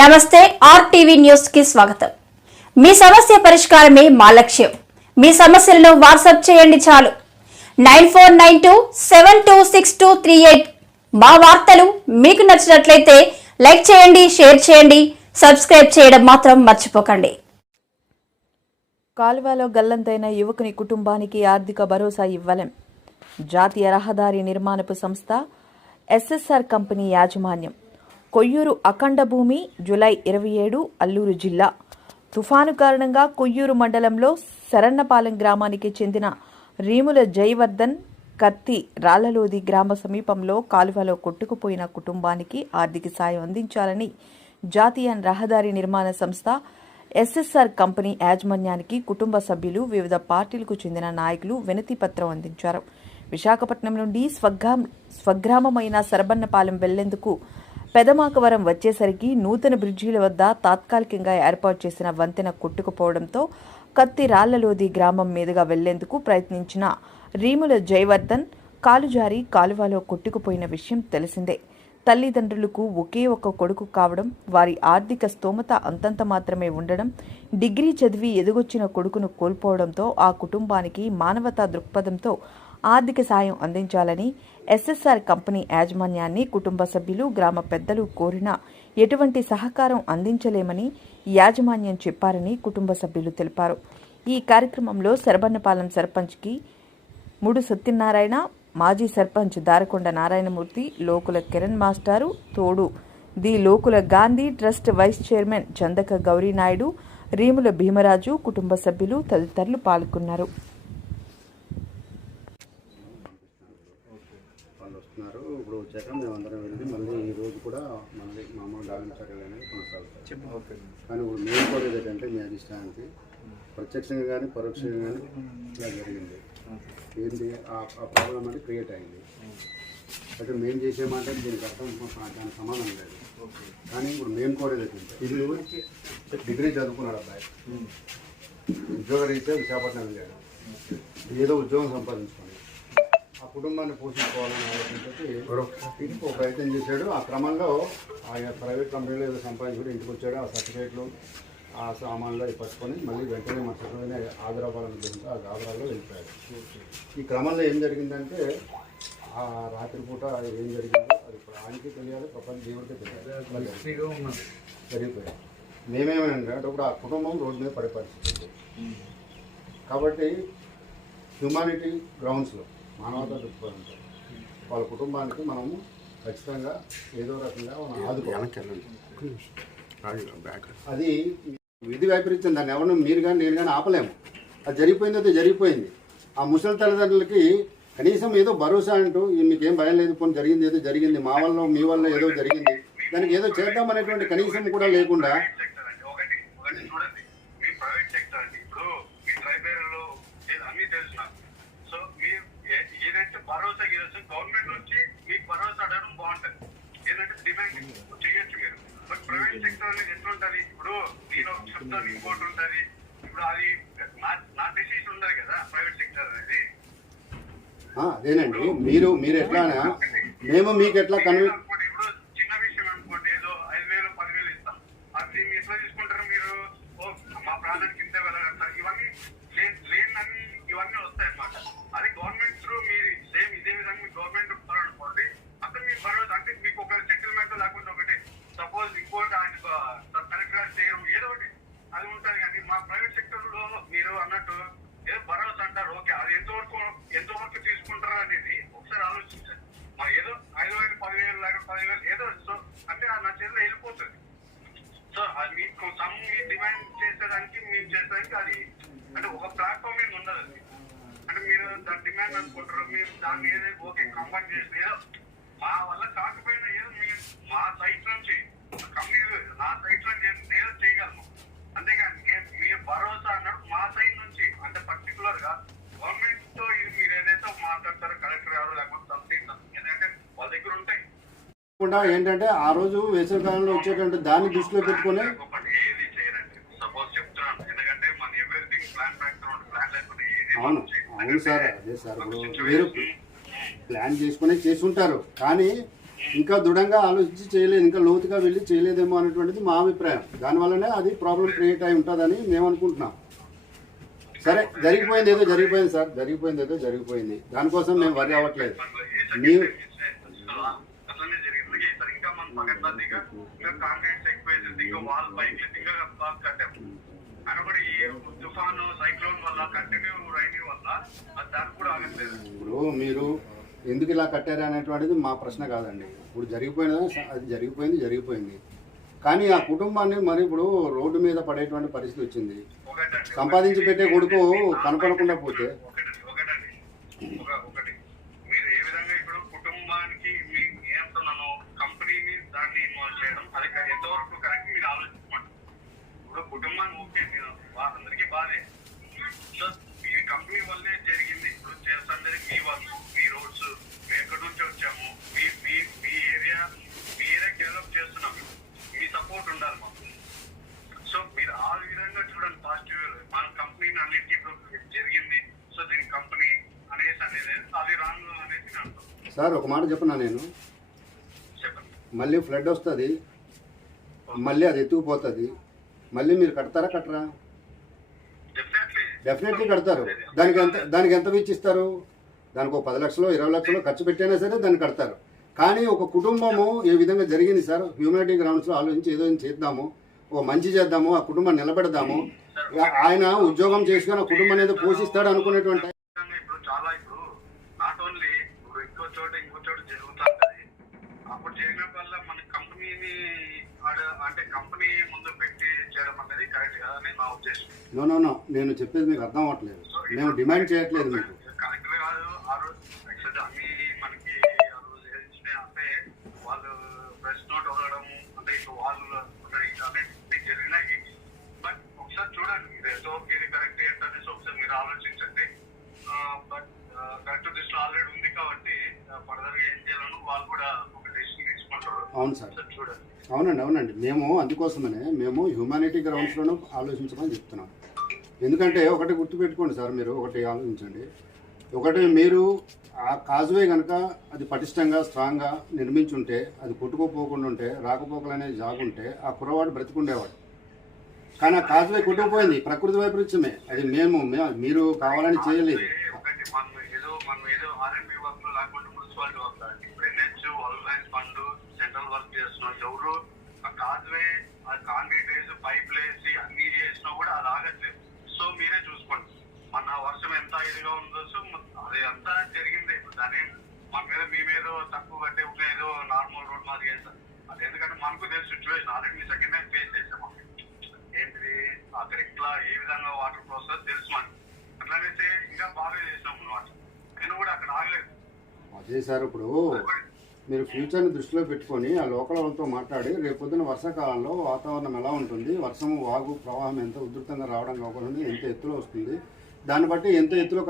నమస్తే RTV news కి స్వాగతం. మీ సమస్య పరిష్కారమే మా లక్ష్యం. మీ సమస్యలను వాట్సాప్ చేయండి చాలు. 9492726238. మా వార్తలు మీకు నచ్చినట్లయితే లైక్ చేయండి, షేర్ చేయండి, సబ్స్క్రైబ్ చేయడం మాత్రం మర్చిపోకండి. కాలువలో గల్లంతైన యువకుని కుటుంబానికి ఆర్థిక భరోసా ఇవ్వలేం. జాతీయ రహదారి నిర్మాణపు సంస్థ ఎస్ఎస్ఆర్ కంపెనీ యాజమాన్యం. కొయ్యూరు అఖండ భూమి జూలై 27 అల్లూరు జిల్లా. తుఫాను కారణంగా కొయ్యూరు మండలంలో శరన్నపాలెం గ్రామానికి చెందిన రీముల జయవర్ధన్ కత్తి రాళ్లలోది గ్రామ సమీపంలో కాలువలో కొట్టుకుపోయిన కుటుంబానికి ఆర్థిక సాయం అందించాలని జాతీయ రహదారి నిర్మాణ సంస్థ ఎస్ఎస్ఆర్ కంపెనీ యాజమాన్యానికి కుటుంబ సభ్యులు, వివిధ పార్టీలకు చెందిన నాయకులు వినతి పత్రం అందించారు. విశాఖపట్నం నుండి స్వగ్రామమైన సరబన్నపాలెం వెళ్లేందుకు పెదమాకవరం వచ్చేసరికి నూతన బ్రిడ్జీల వద్ద తాత్కాలికంగా ఏర్పాటు చేసిన వంతెన కొట్టుకుపోవడంతో కత్తి రాళ్లలోది గ్రామం మీదుగా వెళ్లేందుకు ప్రయత్నించిన రీముల జయవర్ధన్ కాలుజారి కాలువలో కొట్టుకుపోయిన విషయం తెలిసిందే. తల్లిదండ్రులకు ఒకే ఒక్క కొడుకు కావడం, వారి ఆర్థిక స్తోమత అంతంత మాత్రమే ఉండడం, డిగ్రీ చదివి ఎదుగొచ్చిన కొడుకును కోల్పోవడంతో ఆ కుటుంబానికి మానవతా దృక్పథంతో ఆర్థిక సాయం అందించాలని ఎస్ఎస్ఆర్ కంపెనీ యాజమాన్యాన్ని కుటుంబ సభ్యులు, గ్రామ పెద్దలు కోరినా ఎటువంటి సహకారం అందించలేమని యాజమాన్యం చెప్పారని కుటుంబ సభ్యులు తెలిపారు. ఈ కార్యక్రమంలో శరబన్నపాలెం సర్పంచ్కి ముడు సత్యనారాయణ, మాజీ సర్పంచ్ దారకొండ నారాయణమూర్తి, లోకుల కిరణ్ మాస్టారు, తోడు ది లోకుల Gandhi trust vice chairman Chandaka Gauri Naidu, Reemula Bhimaraju, కుటుంబ సభ్యులు తదితరులు పాల్గొన్నారు. ఇప్పుడు వచ్చాక మేమందరం వెళ్ళి మళ్ళీ ఈ రోజు కూడా మళ్ళీ మామూలు లాగిన చర్యలు అనేవి కొనసాగుతాయి. కానీ ఇప్పుడు మేము కోరేది ఏంటంటే మీ అధిష్టానానికి ప్రత్యక్షంగా కానీ పరోక్షంగా కానీ ఇలా జరిగింది. ఏంటి ఆ ప్రాబ్లం అనేది క్రియేట్ అయింది. అయితే మేము చేసేమంటే దీనికి అర్థం దానికి సమానం లేదు. కానీ ఇప్పుడు మేము కోరేది ఏంటంటే ఇది డిగ్రీ చదువుకున్నాడు అబ్బాయి, ఉద్యోగ రీత్యా విశాఖపట్నం వెళ్ళాడు, ఏదో ఉద్యోగం సంపాదించుకోండి, ఆ కుటుంబాన్ని పోషించుకోవాలని ఆలోచించి ఇంటికి ప్రయత్నం చేశాడు. ఆ క్రమంలో ఆయన ప్రైవేట్ కంపెనీలో ఏదో సంపాదించుకుంటే ఇంటికి వచ్చాడు. ఆ సర్టిఫికేట్లు, ఆ సామాన్లు పట్టుకొని మళ్ళీ వెంటనే మరుసటినే ఆగ్రాబాలను గురించి ఆ ఆగ్రాలో వెళ్ళిపోయాడు. ఈ క్రమంలో ఏం జరిగిందంటే ఆ రాత్రిపూట ఏం జరిగిందో అది ఇప్పుడు ఆయనకి తెలియాలి, ప్రపంచ దేవుడికి తెలియాలి, జరిగిపోయాడు. మేమేమంటే ఇప్పుడు ఆ కుటుంబం రోడ్డు మీద పడే పరిస్థితి. కాబట్టి హ్యూమానిటీ గ్రౌండ్స్లో మానవతా దృక్పథంతో వాళ్ళ కుటుంబానికి మనము ఖచ్చితంగా ఏదో రకంగా మనం ఆదుకోవాలి. అది విధి వైపరీత్యం, దాన్ని ఎవరు మీరు కానీ నేను కానీ ఆపలేము. అది జరిగిపోయింది, అయితే జరిగిపోయింది. ఆ ముసలి తల్లిదండ్రులకి కనీసం ఏదో భరోసా అంటూ మీకేం భయం లేదు, పోనీ జరిగింది ఏదో జరిగింది, మా వల్ల మీ వల్ల ఏదో జరిగింది, దానికి ఏదో చేద్దామనేటువంటి కనీసం కూడా లేకుండా భరోసా గవర్నమెంట్ నుంచి మీకు భరోసా అడగడం బాగుంటుంది. ఏంటంటే డిమాండ్ చేయొచ్చు మీరు. బట్ ప్రైవేట్ సెక్టర్ అనేది ఎట్లా ఉంటుంది, ఇప్పుడు నేను చెప్తాను ఇంకోటి ఉంటుంది. ఇప్పుడు అది నా డెసిషన్ ఉండదు కదా ప్రైవేట్ సెక్టర్ అనేది. అదేనండి, మీరు ఎట్లా మేము మీకు ఎట్లా కన్వీన్, ఇప్పుడు చిన్న విషయం అనుకోండి, ఏదో 5,000 10,000 ఇస్తాం, అది ఎట్లా తీసుకుంటారు మీరు? మా ప్రాణానికి ఇంత వెళ్ళగలుగుతారు, ఇవన్నీ లేని ఇవన్నీ వస్తాయి అన్నమాట. అది గవర్నమెంట్ త్రూ మీరు సేమ్ ఇదే విధంగా మీ గవర్నమెంట్ అనుకోండి, అక్కడ మీ భరోసా అంటే మీకు ఒక సెటిల్మెంట్ లేకుండా ఒకటి సపోజ్ ఇంకోటి కలెక్టర్ చేయడం ఏదో ఒకటి అది ఉంటుంది. కానీ మా ప్రైవేట్ సెక్టర్ లో మీరు అన్నట్టు ఏదో భరోసా అంటారు, ఓకే, అది ఎంతవరకు తీసుకుంటారు అనేది ఒకసారి ఆలోచించాలి. మరి ఏదో 5,000 10,000 లేక 10,000 ఏదో సో అంటే నా చేతిలో వెళ్ళిపోతుంది. సో అది మీకు డిమాండ్ చేసేదానికి మేము చేసేదానికి అది అంటే ఒక ప్లాట్ఫామ్ మీద ఉండదు. అది అంటే మీరు దాని డిమాండ్ అనుకుంటారు, మీరు దాన్ని ఏదైతే ఓకే కంపైన్ చేసిన ఏదో మా వల్ల కాకపోయినా ఏదో మీరు మా సైట్ నుంచి కంపెనీ నా సైట్ నుంచి ఏదో చేయగలము. అంతేగాని మీరు భరోసా అన్నాడు మా సైడ్ నుంచి అంటే పర్టికులర్ గా గవర్నమెంట్ తో ఇది మీరు ఏదైతే మాట్లాడతారో కలెక్టర్ ఎవరు లేకపోతే సంథింగ్ ఎందుకంటే వాళ్ళ దగ్గర ఉంటాయి. ఏంటంటే ఆ రోజు వేసవికాలంలో వచ్చేటువంటి దాన్ని దృష్టిలో పెట్టుకుని ఏది చేయరండి. సపోజ్ చెప్తున్నాను, ఎందుకంటే మన ఎవ్రీథింగ్ ప్లాన్ బ్యాక్గ్రౌండ్ ప్లాన్ లేకపోతే అవును సార్, అదే సార్, ఇప్పుడు మీరు ప్లాన్ చేసుకుని చేసి ఉంటారు. కానీ ఇంకా దృఢంగా ఆలోచించి చేయలేదు, ఇంకా లోతుగా వెళ్ళి చేయలేదేమో అనేటువంటిది మా అభిప్రాయం. దానివల్లనే అది ప్రాబ్లం క్రియేట్ అయి ఉంటుందని మేము అనుకుంటున్నాం. సరే, జరిగిపోయింది ఏదో జరిగిపోయింది సార్, జరిగిపోయింది ఏదో జరిగిపోయింది, దానికోసం మేము వరి అవ్వట్లేదు. మీరు అట్లనే జరిగింది. ఇంకా మనం పగడ్బందీగా ఇంకా కాంక్రీట్స్ ఎక్కువ వేసేసి ఇంకా వాల్ పైకి ఇంకా బాగా కట్టాము. అని కూడా ఈ తుఫాను సైక్లోన్ వల్ల కంటిన్యూ రైనింగ్ వల్ల అది దానికి కూడా ఆగట్లేదు. ఇప్పుడు మీరు ఎందుకు ఇలా కట్టారు అనేటువంటిది మా ప్రశ్న కాదండి. ఇప్పుడు జరిగిపోయినది అది జరిగిపోయింది. కానీ ఆ కుటుంబాన్ని మరి ఇప్పుడు రోడ్డు మీద పడేటువంటి పరిస్థితి వచ్చింది. సంపాదించి పెట్టే కొడుకు కనపడకుండా పోతే ఒకటి మీరు ఏ విధంగా ఇప్పుడు కుటుంబానికి మీకు ఏమంటున్నాను కంపెనీని దాన్ని ఇన్వాల్వ్ చేయడం అది ఎంతవరకు కరెక్ట్ మీరు ఆలోచించమంటారు. ఇప్పుడు కుటుంబాన్ని ఓకే అందరికీ బాధే. సో ఈ కంపెనీ వల్లే జరిగింది. ఇప్పుడు చేస్తుంది మీ వాళ్ళు, మీ రోడ్స్, మేము ఎక్కడి నుంచి వచ్చాము, మీ ఏరియా డెవలప్ చేస్తున్నాం. మీ సపోర్ట్ ఉండాలి మాకు. సో మీరు ఆ విధంగా చూడండి పాజిటివ్. మన కంపెనీని అన్నిటికీ జరిగింది, సో దీని కంపెనీ అనేది అది రాంగ్ అనేది నేను అంటాను. సార్ ఒక మాట చెప్పనా, నేను చెప్పండి. మళ్ళీ ఫ్లడ్ వస్తుంది, మళ్ళీ అది ఎత్తుకుపోతుంది, మళ్ళీ మీరు కడతారా కట్టరా? డెఫినెట్లీ కడతారు. దానికి ఎంత వెచ్చిస్తారు? దానికి ఒక 10 లక్షలు 20 లక్షలు ఖర్చు పెట్టైనా సరే దాన్ని కడతారు. కానీ ఒక కుటుంబము ఏ విధంగా జరిగింది సార్, హ్యూమానిటీ గ్రౌండ్స్లో ఆలోచించి ఏదో చేద్దాము, ఓ మంచి చేద్దాము, ఆ కుటుంబాన్ని నిలబెడదాము, ఆయన ఉద్యోగం చేసుకుని ఆ కుటుంబాన్ని ఏదో పోషిస్తాడు అనుకునేటువంటి ఇప్పుడు చాలా ఇప్పుడు నాట్ ఓన్లీ ఇప్పుడు ఇంకో చోట జరుగుతుంది. అప్పుడు జరిగిన వల్ల మన కంపెనీని అంటే కంపెనీ ముందు పెట్టి చేయడం అనేది కరెక్ట్ కాదని నా ఉద్దేశం. నో నేను చెప్పేది మీకు అర్థం అవ్వట్లేదు. మేము డిమాండ్ చేయట్లేదు మీకు. కరెక్ట్ కాదు. ఆ రోజు అన్ని మనకి ఆ రోజు అంటే వాళ్ళు ప్రెస్ నోట్ వదలడము అంటే ఇప్పుడు వాళ్ళు అన్ని జరిగినాయి. బట్ ఒకసారి చూడండి, ఇది ఎంతవరకు ఇది కరెక్ట్ ఏంటనేసి ఒకసారి మీరు ఆలోచించండి. బట్ కరెక్ట్ దృష్టిలో ఆల్రెడీ ఉంది కాబట్టి ఫర్దర్గా ఏం చేయాలను వాళ్ళు కూడా ఒక డెసిషన్ తీసుకుంటారు. అవును సార్, చూడండి. అవునండి. మేము అందుకోసమనే మేము హ్యూమానిటీ గ్రౌండ్స్లోనూ ఆలోచించమని చెప్తున్నాం. ఎందుకంటే ఒకటి గుర్తుపెట్టుకోండి సార్, మీరు ఒకటి ఆలోచించండి. ఒకటి మీరు ఆ కాజ్వే కనుక అది పటిష్టంగా స్ట్రాంగ్గా నిర్మించుంటే, అది కొట్టుకోపోకుండా ఉంటే, రాకపోకలు అనేది జాగుంటే ఆ కుర్రవాడు బ్రతికుండేవాడు. కానీ ఆ కాజ్వే కొట్టుకుపోయింది, ప్రకృతి వైపరీత్యమే. అది మీరు కావాలని చేయలేదు. ఒకటి మనం ఏదో ఆర్ఎండ్బి వర్క్ లో లేకుండా మున్సిపాలిటీ వర్క్ ఇప్పుడు NH world fund central work చేస్తున్నాం. ఎవరు ఆ కాజ్వే ఆ కాంక్రీట్ వేసి పైపులు వేసి అన్ని చేసినా కూడా అది ఆగట్లేదు. సో మీరే చూసుకోండి, మన వర్షం ఎంత ఇదిగా ఉందో అది అంతా జరిగింది. దాని మీ మీద తక్కువ కట్టే ఏదో నార్మల్ రోడ్ మాది చేస్తారు. అది ఎందుకంటే మనకు తెలుసు situation already second time face చేసాం. ఏంటిది అక్కడ ఎట్లా ఏ విధంగా వాటర్ ప్రాసెస్ తెలుసు మనకి. అట్లనైతే ఇంకా బాగా చేసాం అనమాట. నేను కూడా అక్కడ ఆగలేదు. అదే సార్, ఇప్పుడు మీరు ఫ్యూచర్ని దృష్టిలో పెట్టుకొని ఆ లోకల్ వాళ్ళతో మాట్లాడి రేపొద్దున వర్షాకాలంలో వాతావరణం ఎలా ఉంటుంది, వర్షము వాగు ప్రవాహం ఎంత ఉధృతంగా రావడం కాకుండా ఎంత ఎత్తులో వస్తుంది, దాన్ని బట్టి ఎంత ఎత్తులో